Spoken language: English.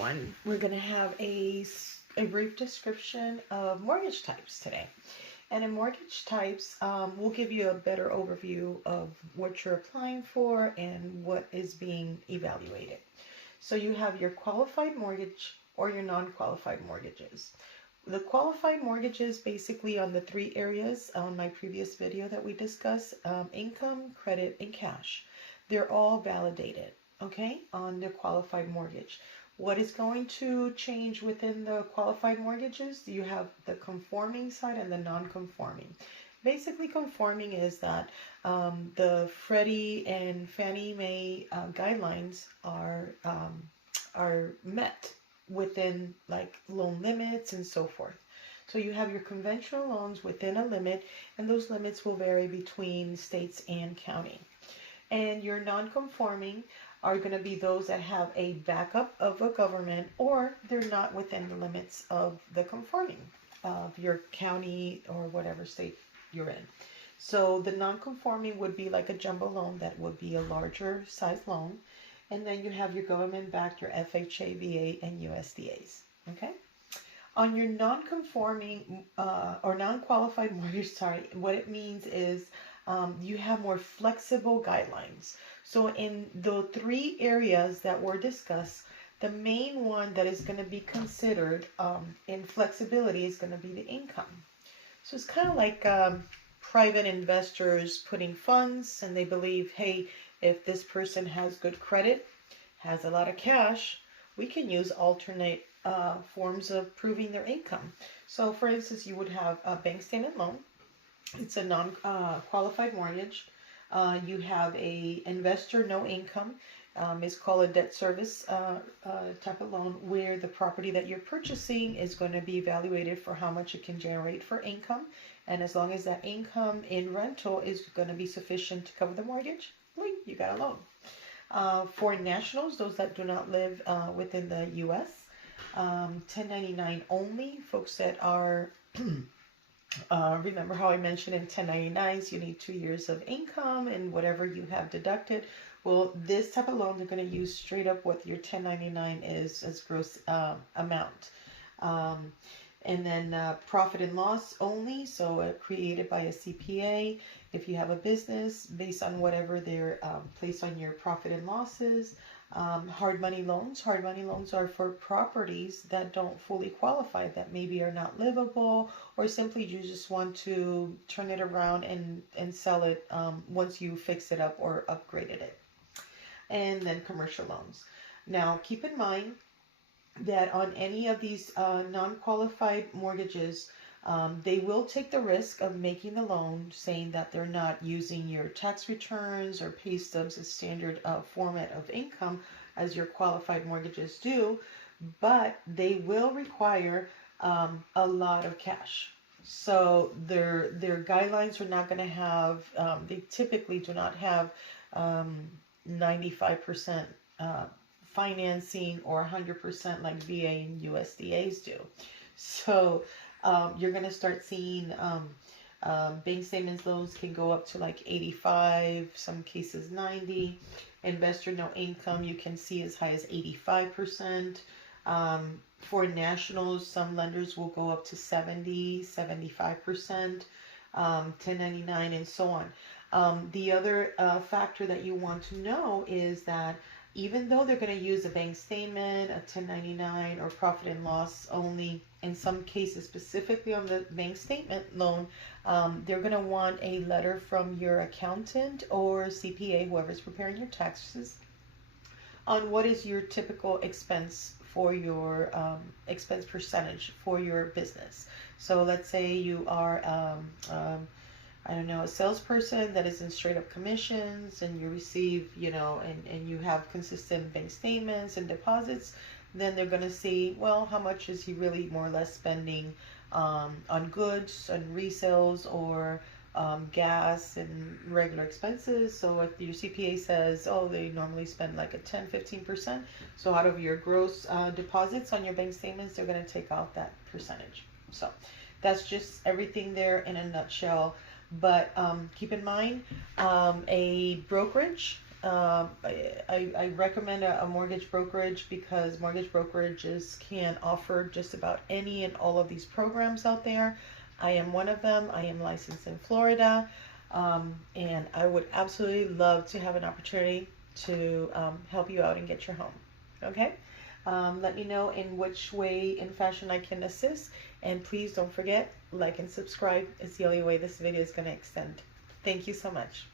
everyone. We're going to have a brief description of mortgage types today. And in mortgage types, we'll give you a better overview of what you're applying for and what is being evaluated. So you have your qualified mortgage or your non-qualified mortgages. The qualified mortgages basically on the three areas on my previous video that we discussed, income, credit, and cash. They're all validated, okay, on the qualified mortgage. What is going to change within the qualified mortgages? You have the conforming side and the non-conforming. Basically, conforming is that the Freddie and Fannie Mae guidelines are met within like loan limits and so forth. So you have your conventional loans within a limit, and those limits will vary between states and county. And your non-conforming are going to be those that have a backup of a government, or they're not within the limits of the conforming of your county or whatever state you're in. So the non-conforming would be like a jumbo loan that would be a larger size loan. And then you have your government-backed, your FHA, VA, and USDAs. Okay. On your non-conforming or non-qualified mortgage, what it means is you have more flexible guidelines. So in the three areas that were discussed, the main one that is going to be considered in flexibility is going to be the income. So it's kind of like private investors putting funds, and they believe, hey, if this person has good credit, has a lot of cash, we can use alternate forms of proving their income. So for instance, you would have a bank statement loan. It's a non-qualified mortgage. You have a investor no income. It's called a debt service type of loan, where the property that you're purchasing is going to be evaluated for how much it can generate for income. And as long as that income in rental is going to be sufficient to cover the mortgage, you got a loan. For nationals, those that do not live within the U.S., 1099 only, folks that are remember how I mentioned in 1099s, you need 2 years of income and whatever you have deducted. Well, this type of loan, they're going to use straight up what your 1099 is as gross amount. And then profit and loss only, so created by a CPA. If you have a business, based on whatever they're placed on your profit and losses. Hard money loans. Hard money loans are for properties that don't fully qualify, that maybe are not livable, or simply you just want to turn it around and sell it once you fix it up or upgraded it. And then commercial loans. Now, keep in mind that on any of these non-qualified mortgages, they will take the risk of making the loan, saying that they're not using your tax returns or pay stubs as standard format of income as your qualified mortgages do, but they will require a lot of cash. So their guidelines are not going to have, they typically do not have 95% financing or 100% like VA and USDAs do. So you're going to start seeing bank statements loans can go up to like 85, some cases 90. Investor no income, you can see as high as 85%. For nationals, some lenders will go up to 70, 75%, 1099, and so on. The other factor that you want to know is that even though they're going to use a bank statement, a 1099, or profit and loss only, in some cases, specifically on the bank statement loan, they're going to want a letter from your accountant or CPA, whoever's preparing your taxes, on what is your typical expense for your expense percentage for your business. So let's say you are I don't know, a salesperson that is in straight up commissions, and you receive, and you have consistent bank statements and deposits, then they're going to see, well, how much is he really more or less spending on goods and resales or gas and regular expenses. So if your CPA says, oh, they normally spend like a 10-15%, so out of your gross deposits on your bank statements, they're going to take out that percentage. So that's just everything there in a nutshell. But keep in mind, a brokerage I recommend a mortgage brokerage because mortgage brokerages can offer just about any and all of these programs out there. I am one of them. I am licensed in Florida, and I would absolutely love to have an opportunity to help you out and get your home. Okay? Let me know in which way in fashion I can assist, and please don't forget, like and subscribe. It's the only way this video is going to extend. Thank you so much.